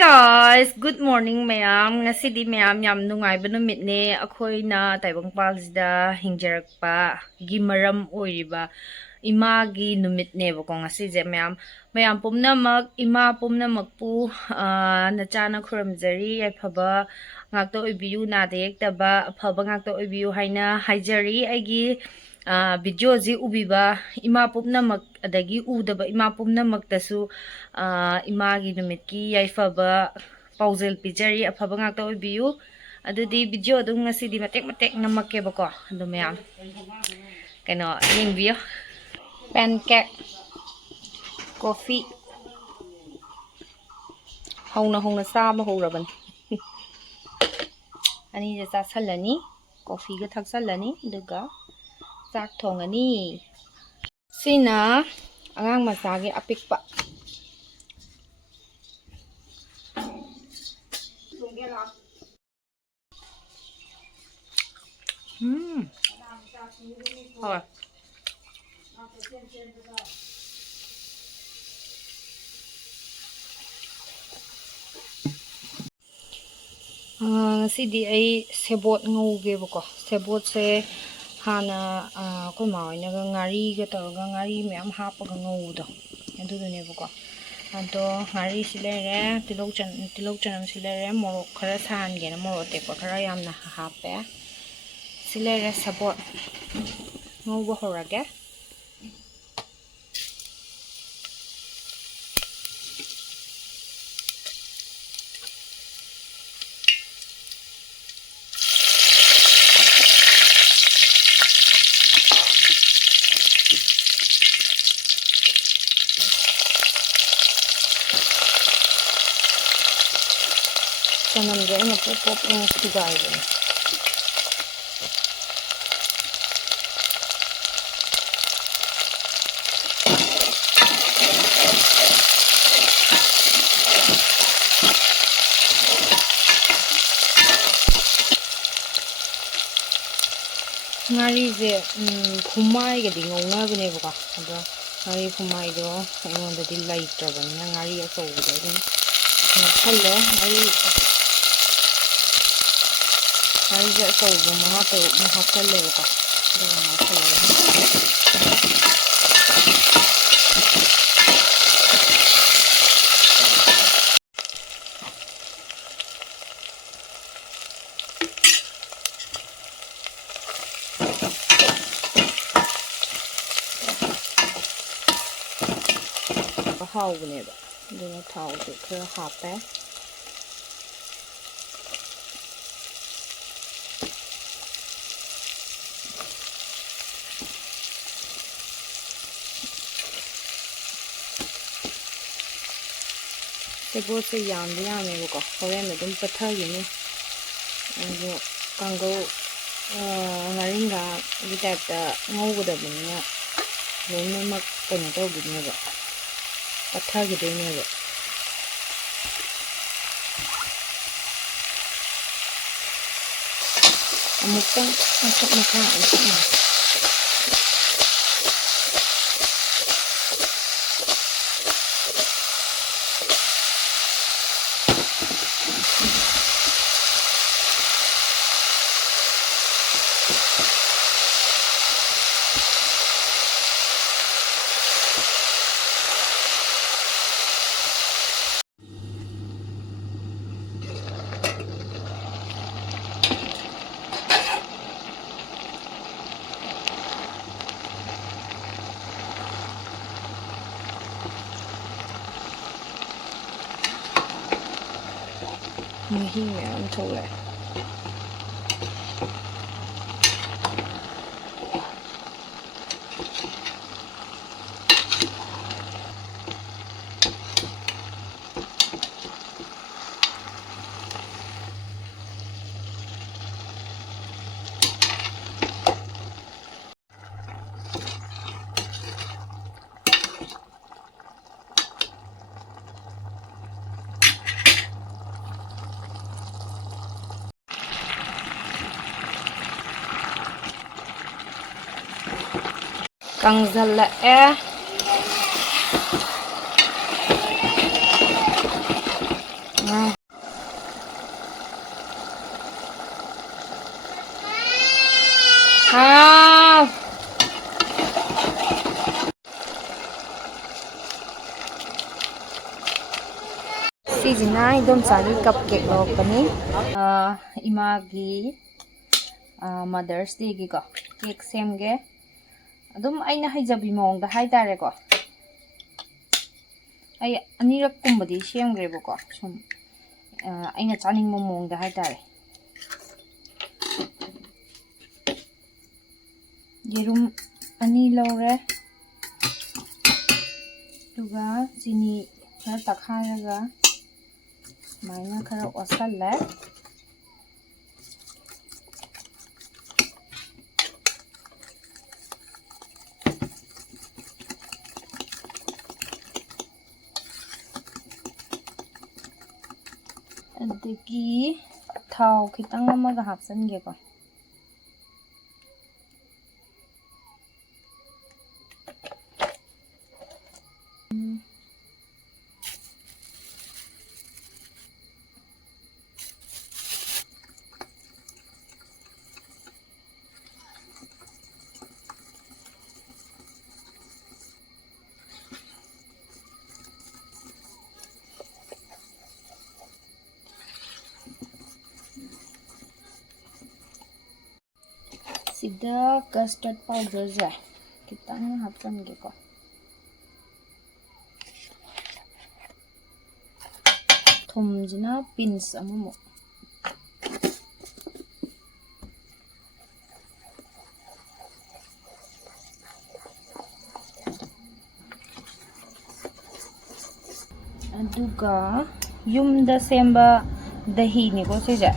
guys, good morning mayam. Ngasidi mayam yam nungayba numitne akoyna taibangpalsida hingjarakpa gi maram oiriba imagi numitne bako ngasije mayam pumnamak ima pumnamkpu nachana khurumjari afaba ngakta oibiyu nada yektaba afaba ngakta oibiyu haina haijari aigi video ji ubiba ima pumnamak adagi udaba ima pumnamaktasu imagi numitki yaifaba paujel pijari afaba ngakta oibiyu adudi video dum ngasidi matek namakke bako adu mayam keno yengbiyo pancake coffee hongna saba horaban ani je chasalani coffee ga thaksalani duga chak thongani sina angang masage apikpa Rồi. Sidi ay sebot ngauge bako sebot se hana ko maoy naga ngari ga tawga ngari miyam hapaga ngaudo adudune bako ado ngari silere tilok chanam silere morok khara san gena morok tekpa khara yamna hape silere sebot ngauba horage Chanam je na pop sugai ben ngari je khumai ga ding ngona bane baka ado ngari khumai do ngonda di light traban na ngari aso do den khalo ngari je aso bo ma to ma khale baka do ma khalo haugneba duna thau se khara hape sebot se yamde yame bako horen me dum pathagini ado kango ngaringa gi type ta ngaugodabnya loimamak kena tawgineba pathagidoneba amukang masak makain Mahi meyam thole kangzala ꯍꯥꯎ ꯁꯤꯁꯤꯅ ꯏꯗꯣꯝꯆꯥꯒꯤ ꯀꯞ cake ꯂꯧꯔꯛꯄꯅꯤ ꯏꯃꯥꯒꯤ mothers ꯗꯦꯒꯤꯀꯣ cake ꯁꯦꯝꯒꯦ ꯑꯗꯨꯝ ꯑꯩꯅ ꯍꯩꯖꯕꯤ ꯃꯑꯣꯡꯗ ꯍꯥꯏꯇꯥꯔꯦꯀꯣ ꯑꯩ ꯑꯅꯤꯔꯛꯀꯨꯝꯕꯗꯤ ꯁꯦꯝꯈ꯭ꯔꯦꯕꯀꯣ ꯁꯨꯝ ꯑꯩꯅ ꯆꯥꯅꯤꯡꯕ ꯃꯑꯣꯡꯗ ꯍꯥꯏꯇꯥꯔꯦ ꯌꯦꯔꯨꯝ 2 ꯂꯧꯔꯦ ꯑꯗꯨꯒ ꯆꯤꯅꯤ ꯈꯔ ꯇꯛꯈꯥꯏꯔꯒ ꯁꯨꯃꯥꯏꯅ ꯈꯔ ꯑꯣꯠꯁꯜꯂꯦ ꯑꯗꯒꯤ ꯊꯥꯎ ꯈꯤꯇꯪ ꯑꯃꯒ ꯍꯥꯞꯆꯟꯒꯦꯀꯣ ꯁꯤꯗ ꯀꯁꯇꯔꯗ ꯄꯥꯎꯗꯔꯁꯦ ꯈꯤꯇꯪ ꯍꯥꯞꯆꯟꯒꯦꯀꯣ ꯊꯨꯝꯁꯤꯅ ꯄꯤꯟꯁ ꯑꯃꯃꯨꯛ ꯑꯗꯨꯒ ꯌꯨꯝꯗ ꯁꯦꯝꯕ ꯗꯍꯤꯅꯤꯀꯣ ꯁꯤꯁꯦ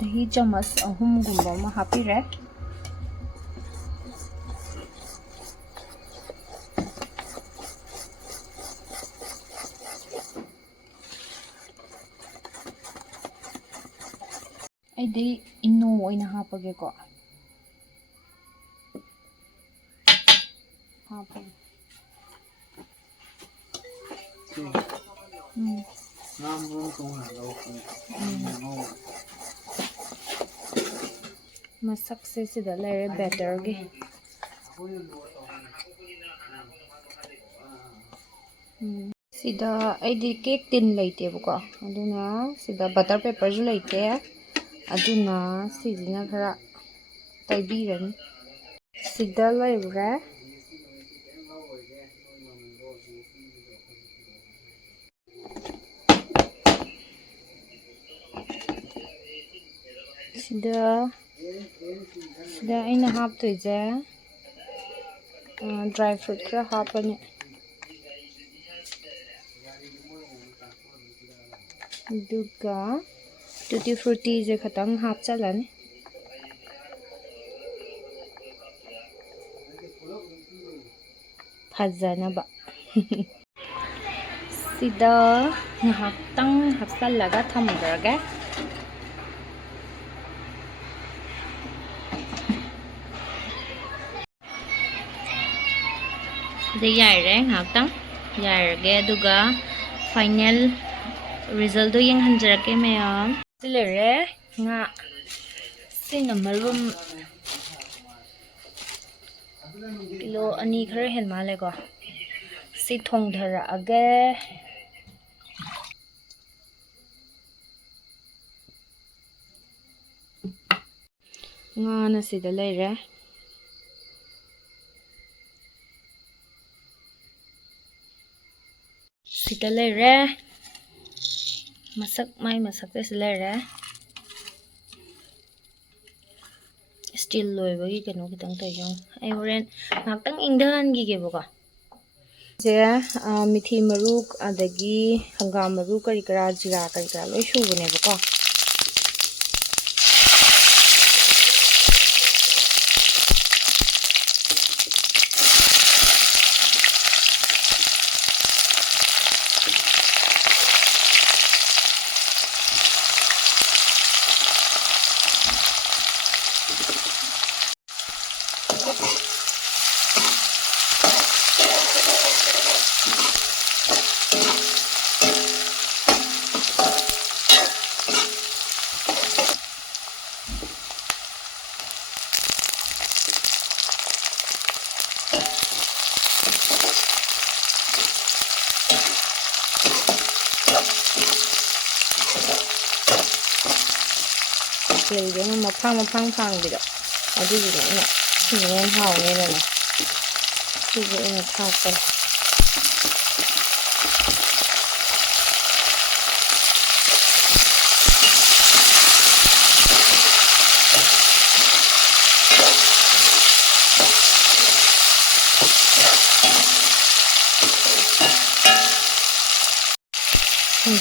दही चम्मच 3 गुम्बा हापीरे अइदि इनो ओइना हापगेको हापगे मसक से सिदा लेरे बैटर गे सिदा अइदि केक टिन लेतेबको अदुना सिदा बटर पेपर जु लेते अदुना सिजिना खरा तैबीरनी सिदा लेरे सिदा अइना हापतोइजे ड्राई फ्रूट खरा हापनी दुगा टूटी फ्रूटी जे खतंग हापचलनी फजनबा सिदा ngahaktang hapsallaga thamgrage yaire ngahaktang yairage aduga final result do yang hanjarake mayam silere nga sinamarum kilo 2 khara hen male ko si thong dhara age nga na sida leire sida leire masak mai masak te leire steel लोइबगी कनो खितंग तोयजों आई होरेन ngaktang ingdan gi geboko जे मिथि मरुक अदगी हंगाम मरु करी करा जीरा करी करा लोय सुबनेबको local มาพังบิดเอาดูดิเนี่ยถึงเงินห่อเนี่ยเลยนะที่จะเอาทอดไป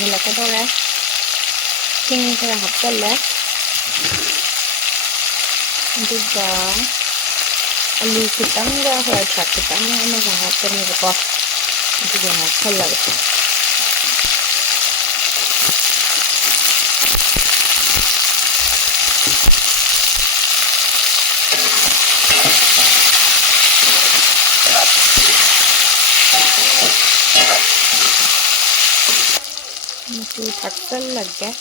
นี่แหละก็ได้แล้วทิ้งกระหับกันแล้วjuga alu kita enggak headshot kita enggak sangat ini kok itu jangan salah masih takal lagi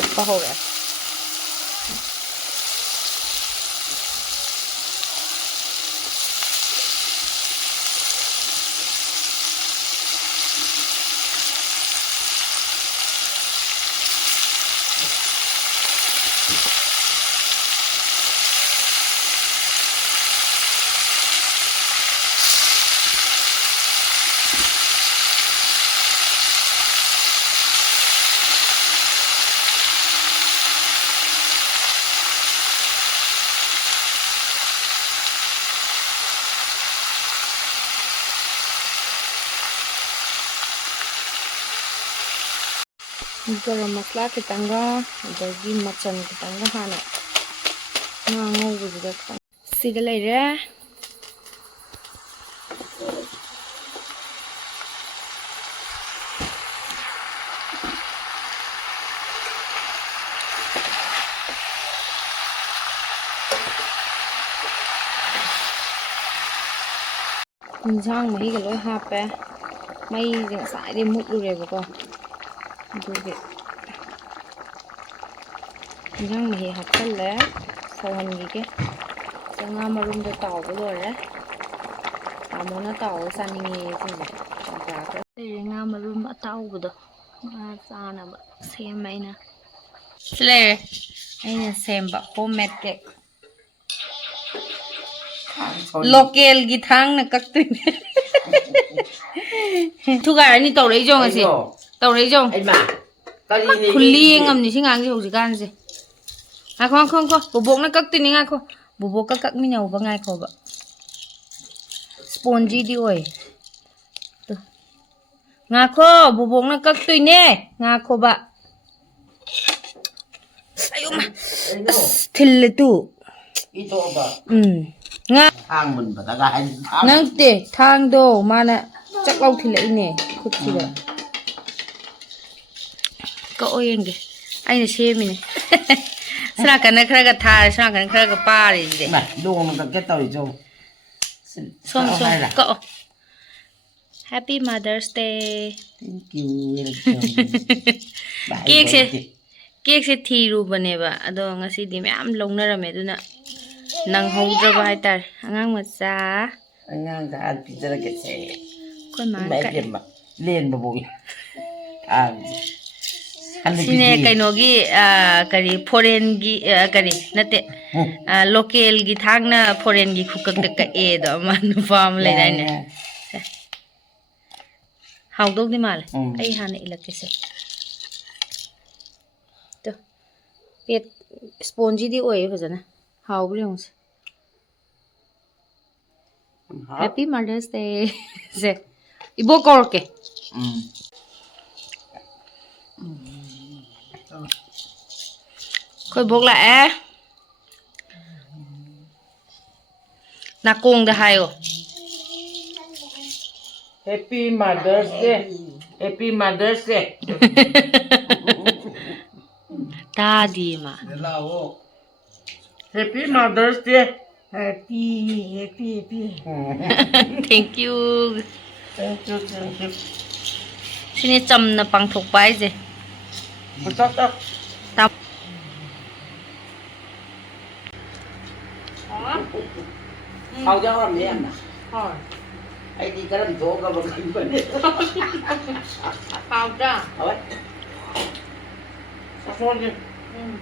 kappa हो गया garam masala kitanga adagi machan kitanga hana ngaubuda sida leire injang mahi ga loi hape mai jeng sai de mut lu re ba koดูยังไม่หักกันแล้วสวรรค์กี่จะงามารุมจะเต่าไปเลยนะตามมันเต่าสันงี้จริงๆจังจ้าก็แต่งามารุมเต่าไปด้วยมาซานะแบบเซมไหมนะเลยไอ้เนี่ยเซมแบบโฮมเมดเด็กโลเคลกี่ทั้งนะกักตัวทุกอย่างนี่เต่าเลยจงสิเต่าเลยจงคุณเลี้ยงอ่ะนี่ชิงงานที่หกสิบกันสิอ่ะข้องบุบกนั่นกักตัวนี่ไงข้อบุบกกักไม่เหนียวบ้างไงข้อแบบสปอนจีดีโอ้ยตัวงาข้อบุบกนั่นกักตัวนี่งาข้อแบบอายุมาทิลเลยตู้งาทางมันแบบอะไรนั่งเตะทางโดมาเนี่ยจักเอาทิลเลยเนี่ยคุดทิลเลยก็โอ้ยยังไงไอ้เนี่ยเชื่อมั้ยเนี่ยสระกันนะคราก็ทาสระกันคราก็ป้าเลยเด็กแบบดูมันก็แค่ตัวอีกจ้ะส้มก็ Happy Mother's Day Thank you เค้กทีรูปเนี่ยบ่อะดองสิดีแม่ลงน่ะระเมดุนะนังฮูดระบายตาอังมัดซาอังก็พิจารณาเสคนมาแม่เล่นบ่บ่sini kaino gi kari foreign gi kari nate local gi thangna foreign gi khukak de ka e do man farm le dai ne how dog di mal ai hana ilake se to pet spongy di oi bajana how bri hon Happy Mother's Day se ibo korke khôi bốc lại là cùng được hay rồi Happy Mother's Day Happy Mother's Day ta đi mà Happy Mother's Day Happy Thank you xin chăm là bằng thuộc bài gì tập Hầu cho con đi ăn nè. Thôi. ꯑꯩꯗꯤ ꯀꯔꯝ ꯊꯣꯛꯑꯒ ꯈꯟꯕꯅꯦ ꯍꯥꯎꯗ꯭ꯔꯥ? ꯍꯣꯏ ꯆꯥꯊꯣꯛꯑꯒꯦ ꯎꯝ